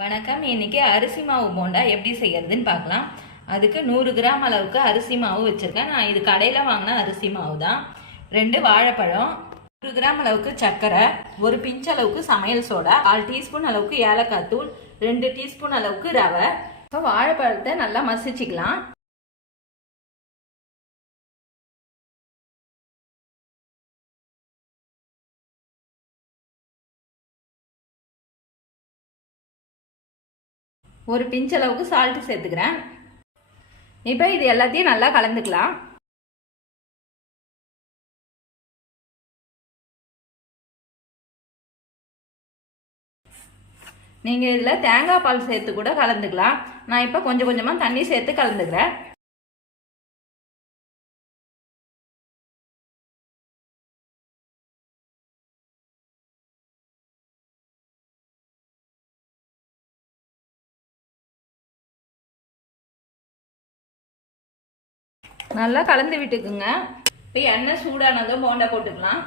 வணக்கம். இன்னைக்கு அரிசி மாவு போண்டா எப்படி செய்யறதுன்னு பார்க்கலாம். அதுக்கு நூறு கிராம் அளவுக்கு அரிசி மாவு வச்சுருக்கேன். நான் இது கடையில் வாங்கின அரிசி மாவு தான் ரெண்டு வாழைப்பழம் நூறு கிராம் அளவுக்கு சர்க்கரை ஒரு பிஞ்ச் அளவுக்கு சமையல் சோடா கால் டீஸ்பூன் அளவுக்கு ஏலக்காய் தூள் ரெண்டு டீஸ்பூன் அளவுக்கு ரவை. இப்போ வாழைப்பழத்தை நல்லா மசிச்சுக்கலாம். ஒரு பிஞ்ச் அளவுக்கு சால்ட்டு சேர்த்துக்கிறேன். இப்போ இது எல்லாத்தையும் நல்லா கலந்துக்கலாம். நீங்கள் இதில் தேங்காய் பால் சேர்த்து கூட கலந்துக்கலாம். நான் இப்போ கொஞ்சம் கொஞ்சமாக தண்ணி சேர்த்து கலந்துக்கிறேன். நல்லா கலந்து விட்டுக்குங்க. இப்போ எண்ணெய் சூடானதும் போண்டா போட்டுக்கலாம்.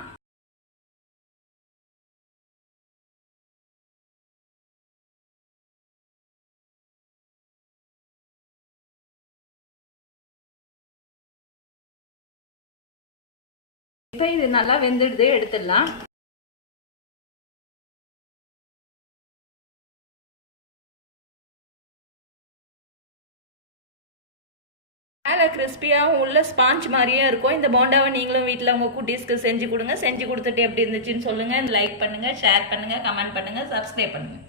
இப்போ இது நல்லா வெந்துடுது எடுத்துடலாம். மேலே கிறிஸ்பியாகவும் உள்ள ஸ்பாஞ்ச் மாதிரியே இருக்கும். இந்த போண்டாவை நீங்களும் வீட்டில் உங்கள் குட்டீஸ்க்கு செஞ்சு கொடுங்க. செஞ்சு கொடுத்துட்டு எப்படி இருந்துச்சுன்னு சொல்லுங்கள் லைக் பண்ணுங்கள் ஷேர் பண்ணுங்கள் கமெண்ட் பண்ணுங்கள் சப்ஸ்கிரைப் பண்ணுங்கள்